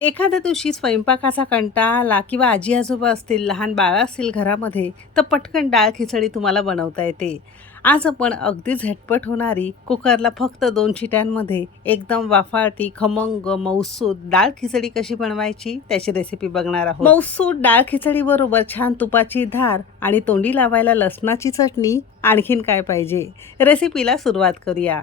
एखाद्या दिवशी स्वयंपाकाचा कंटाळा आला किंवा आजी आजोबा असतील लहान बाळ असतील घरामध्ये तर पटकन डाळ खिचडी तुम्हाला बनवता येते. आज आपण अगदी झटपट होणारी कुकरला फक्त दोन शिट्यांमध्ये एकदम वाफाळती खमंग मौसूद डाळ खिचडी कशी बनवायची त्याची रेसिपी बघणार आहोत. मौसूद डाळ खिचडी बरोबर छान तुपाची धार आणि तोंडी लावायला लसणाची चटणी आणखीन काय पाहिजे? रेसिपीला सुरुवात करूया.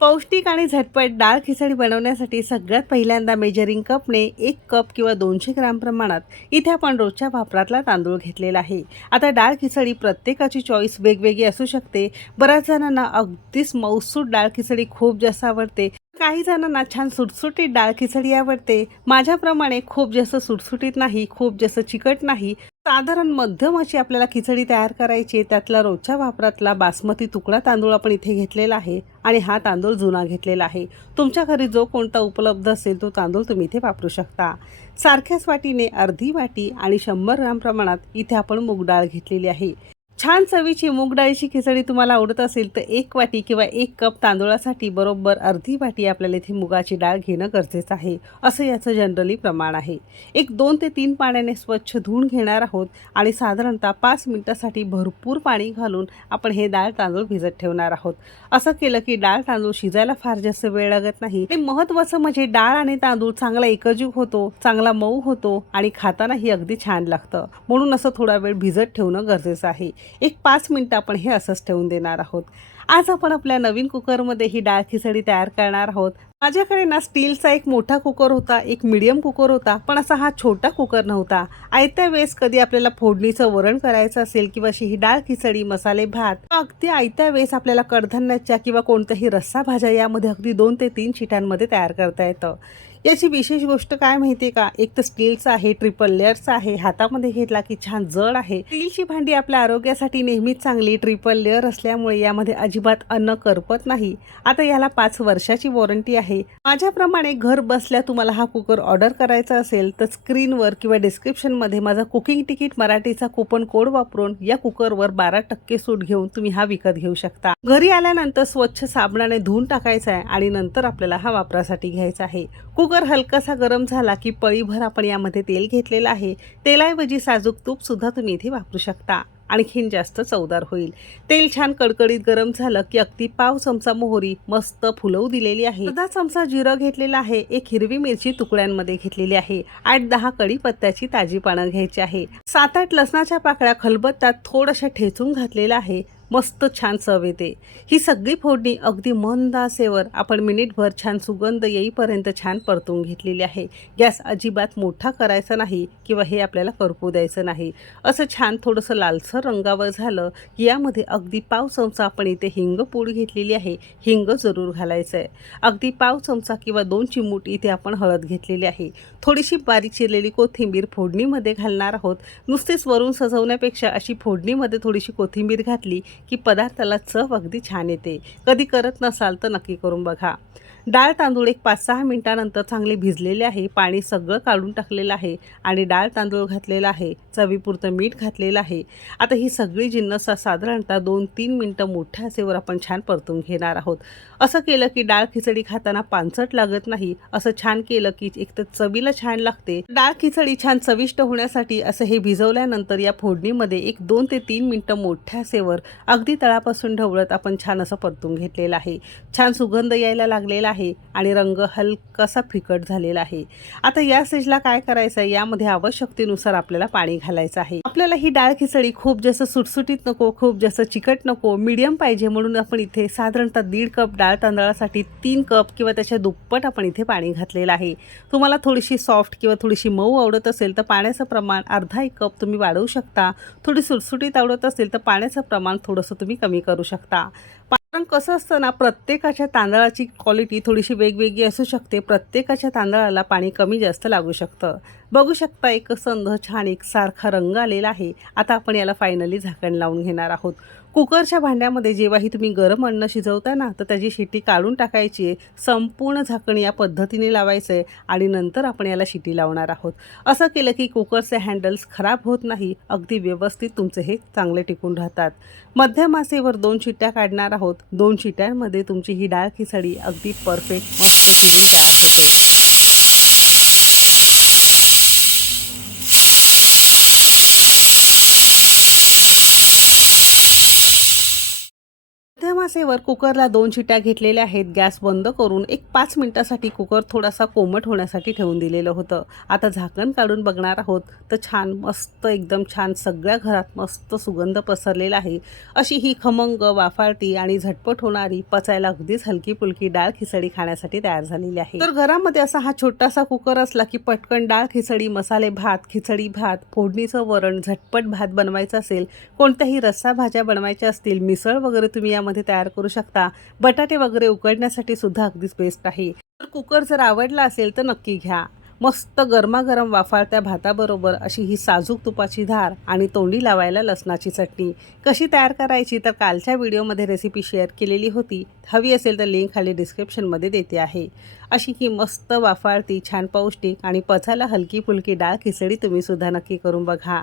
पौष्टिक आणि झटपट डाळ खिचडी बनवण्यासाठी सगळ्यात पहिल्यांदा मेजरिंग कपने एक कप किंवा दोनशे ग्राम प्रमाणात इथे आपण रोजच्या वापरातला तांदूळ घेतलेला आहे. आता डाळ खिचडी प्रत्येकाची चॉईस वेगवेगळी असू शकते. बऱ्याच जणांना अगदीच मौसूद डाळ खिचडी खूप जास्त आवडते. काही जणांना छान सुटसुटीत डाळ खिचडी आवडते. माझ्याप्रमाणे खूप जास्त सुटसुटीत नाही खूप जास्त चिकट नाही. साधारण मध्यम अशी आपल्याला खिचडी तयार करायची आहे. त्यातला रोजच्या वापरातला बासमती तुकडा तांदूळ आपण इथे घेतलेला आहे आणि हा तांदूळ जुना घेतलेला आहे. तुमच्या घरी जो कोणता उपलब्ध असेल तो तांदूळ तुम्ही इथे वापरू शकता. सारख्याच वाटीने अर्धी वाटी आणि शंभर ग्राम प्रमाणात इथे आपण मूग डाळ घेतलेली आहे. छान चवीची मूग डाळीची खिचडी तुम्हाला आवडत असेल तर एक वाटी किंवा एक कप तांदूळासाठी बरोबर अर्धी वाटी आपल्याला इथे मुगाची डाळ घेणं गरजेचं आहे असं याचं जनरली प्रमाण आहे. एक दोन ते तीन पाण्याने स्वच्छ धुवून घेणार आहोत आणि साधारणतः पाच मिनटासाठी भरपूर पाणी घालून आपण हे डाळ तांदूळ भिजत ठेवणार आहोत. असं केलं की डाळ तांदूळ शिजायला फार जास्त वेळ लागत नाही. आणि महत्त्वाचं म्हणजे डाळ आणि तांदूळ चांगला एकजूक होतो चांगला मऊ होतो आणि खातानाही अगदी छान लागतं. म्हणून असं थोडा वेळ भिजत ठेवणं गरजेचं आहे. एक पाच मिनटं आपण हे असंच ठेवून देणार आहोत. आज आपण आपल्या नवीन कुकरमध्ये ही डाळ खिचडी तयार करणार आहोत. माझ्याकडे ना स्टीलचा एक मोठा कुकर होता एक मिडियम कुकर होता पण असा हा छोटा कुकर नव्हता. आयत्या वेळेस कधी आपल्याला फोडणीचं वरण करायचं असेल किंवा अशी ही डाळ खिचडी मसाले भात अगदी आयत्या वेळेस आपल्याला कडधान्याच्या किंवा कोणत्याही रस्सा भाज्या यामध्ये अगदी दोन ते तीन शिटांमध्ये तयार करता येतं. याची विशेष गोष्ट काय माहिती का? एक तर स्टीलचा आहे ट्रिपल लेअरचं आहे हातामध्ये घेतला की छान जड आहे. स्टीलची भांडी आपल्या आरोग्यासाठी नेहमीच चांगली ट्रिपल लेअर असल्यामुळे यामध्ये अजिबात अन्न करपत नाही. आता याला पाच वर्षाची वॉरंटी आहे. माझ्याप्रमाणे घर बसल्या तुम्हाला हा कुकर ऑर्डर करायचा असेल तर स्क्रीनवर किंवा डिस्क्रिप्शनमध्ये माझा कुकिंग तिकीट मराठीचा कुपन कोड वापरून या कुकरवर बारा टक्के सूट घेऊन तुम्ही हा विकत घेऊ शकता. घरी आल्यानंतर स्वच्छ साबणाने धुवून टाकायचा आहे आणि नंतर आपल्याला हा वापरासाठी घ्यायचा आहे. कुकर हलकासा गरम झाला की पळीभर आपण यामध्ये तेल घेतलेलं आहे. तेलाऐवजी साजूक तूप सुद्धा तुम्ही इथे वापरू शकता. आणखीन जास्त चवदार होईल. तेल छान कडकडीत गरम झालं की अगदी पाव चमचा मोहरी मस्त फुलवू दिलेली आहे. अर्धा चमचा जिरं घेतलेला आहे. एक हिरवी मिरची तुकड्यांमध्ये घेतलेली आहे. आठ दहा कडी पत्त्याची ताजी पानं घ्यायची आहे. सात आठ लसणाच्या पाकळ्या खलबत्त्यात थोड्याशा ठेचून घातलेल्या आहे. मस्त छान चव येते. ही सगळी फोडणी अगदी मंद आसेवर आपण मिनिटभर छान सुगंध येईपर्यंत छान परतून घेतलेली आहे. गॅस अजिबात मोठा करायचा नाही किंवा हे आपल्याला करपू द्यायचं नाही. असं छान थोडंसं लालसर रंगावर झालं की यामध्ये अगदी पाव चमचा आपण इथे हिंग पूड घेतलेली आहे. हिंग जरूर घालायचं आहे अगदी पाव चमचा किंवा दोन चिमूट इथे आपण हळद घेतलेली आहे. थोडीशी बारीक चिरलेली कोथिंबीर फोडणीमध्ये घालणार आहोत. नुसतेच वरून सजवण्यापेक्षा अशी फोडणीमध्ये थोडीशी कोथिंबीर घातली की पदार्थाला चव अगदी छान येते. कधी करत नसाल तर नक्की करून बघा. डाळ तांदूळ एक पाच सहा मिनटानंतर चांगले भिजलेले आहे. पाणी सगळं काढून टाकलेलं आहे आणि डाळ तांदूळ घातलेला आहे. चवीपुरतं मीठ घातलेलं आहे. आता ही सगळी जिन्नस साधारणतः दोन तीन मिनटं मोठ्या आसेवर आपण छान परतून घेणार आहोत. असं केलं की डाळ खिचडी खाताना पानसट लागत नाही. असं छान केलं की एक तर चवीला छान लागते. डाळ खिचडी छान चविष्ट होण्यासाठी असं हे भिजवल्यानंतर या फोडणीमध्ये एक दोन ते तीन मिनटं मोठ्या आसेवर अगदी तळापासून ढवळत आपण छान असं परतून घेतलेलं आहे. छान सुगंध यायला लागलेला आहे आणि रंग हलकासा फिकट झालेला आहे. आता या स्टेजला काय करायचं आहे? यामध्ये आवश्यकतेनुसार आपल्याला पाणी घालायचं आहे. आपल्याला ही डाळ खिचडी खूप जास्त सुटसुटीत नको खूप जास्त चिकट नको मीडियम पाहिजे म्हणून आपण इथे साधारणतः दीड कप डाळ तांदळासाठी तीन कप किंवा त्याच्या दुप्पट आपण इथे पाणी घातलेलं आहे. तुम्हाला थोडीशी सॉफ्ट किंवा थोडीशी मऊ आवडत असेल तर पाण्याचं प्रमाण अर्धा एक कप तुम्ही वाढवू शकता. थोडी सुटसुटीत आवडत असेल तर पाण्याचं प्रमाण थोडंसं तुम्ही कमी करू शकता. कारण कसं असतं ना प्रत्येकाच्या तांदळाची क्वालिटी थोडीशी वेगवेगळी असू शकते. प्रत्येकाच्या तांदळाला पाणी कमी जास्त लागू शकतं. बघू शकता एक संध छान एक सारखा रंग आलेला आहे. आता आपण याला फायनली झाकण लावून घेणार आहोत. कुकरच्या भांड्यामध्ये जेव्हाही तुम्ही गरम अन्न शिजवता ना तर त्याची शिटी काढून टाकायची आहे. संपूर्ण झाकण या पद्धतीने लावायचं आहे आणि नंतर आपण याला शिटी लावणार आहोत. असं केलं की कुकरचे हँडल्स खराब होत नाही अगदी व्यवस्थित तुमचे हे चांगले टिकून राहतात. मध्यम आसेवर दोन शिट्ट्या काढणार आहोत. दोन शिट्ट्यांमध्ये तुमची ही डाळ खिचडी अगदी परफेक्ट मस्त शिजून तयार होते. मासेवर कुकरला दोन शिट्या घेतलेल्या आहेत. गॅस बंद करून एक पाच मिनिटासाठी कुकर थोडासा कोमट होण्यासाठी ठेवून दिलेलं होतं. आता झाकण काढून बघणार आहोत. तर छान मस्त एकदम छान सगळ्या घरात मस्त सुगंध पसरलेला आहे. अशी ही खमंग वाफाळती आणि झटपट होणारी पचायला अगदीच हलकी फुलकी डाळ खिचडी खाण्यासाठी तयार झालेली आहे. तर घरामध्ये असा हा छोटासा कुकर असला की पटकन डाळ खिचडी मसाले भात खिचडी भात फोडणीचं वरण झटपट भात बनवायचं असेल कोणत्याही रस्सा भाज्या बनवायच्या असतील मिसळ वगैरे तुम्ही यामध्ये तयार तयार करू शकता. बटाटे वगैरे उकडण्यासाठी सुद्धा अगदीच बेस्ट आहे. तर कुकर जर आवडला असेल तर नक्की घ्या. मस्त गरमागरम वाफाळत्या भाताबरोबर अशी ही साजूक तुपाची धार आणि तोंडी लावायला लसणाची चटणी. कशी तयार करायची तर कालच्या व्हिडिओमध्ये रेसिपी शेअर केलेली होती. हवी असेल तर लिंक खाली डिस्क्रिप्शनमध्ये देते आहे. अशी ही मस्त वाफाळती छान पौष्टिक आणि पचायला हलकी फुलकी डाळ खिचडी तुम्ही सुद्धा नक्की करून बघा.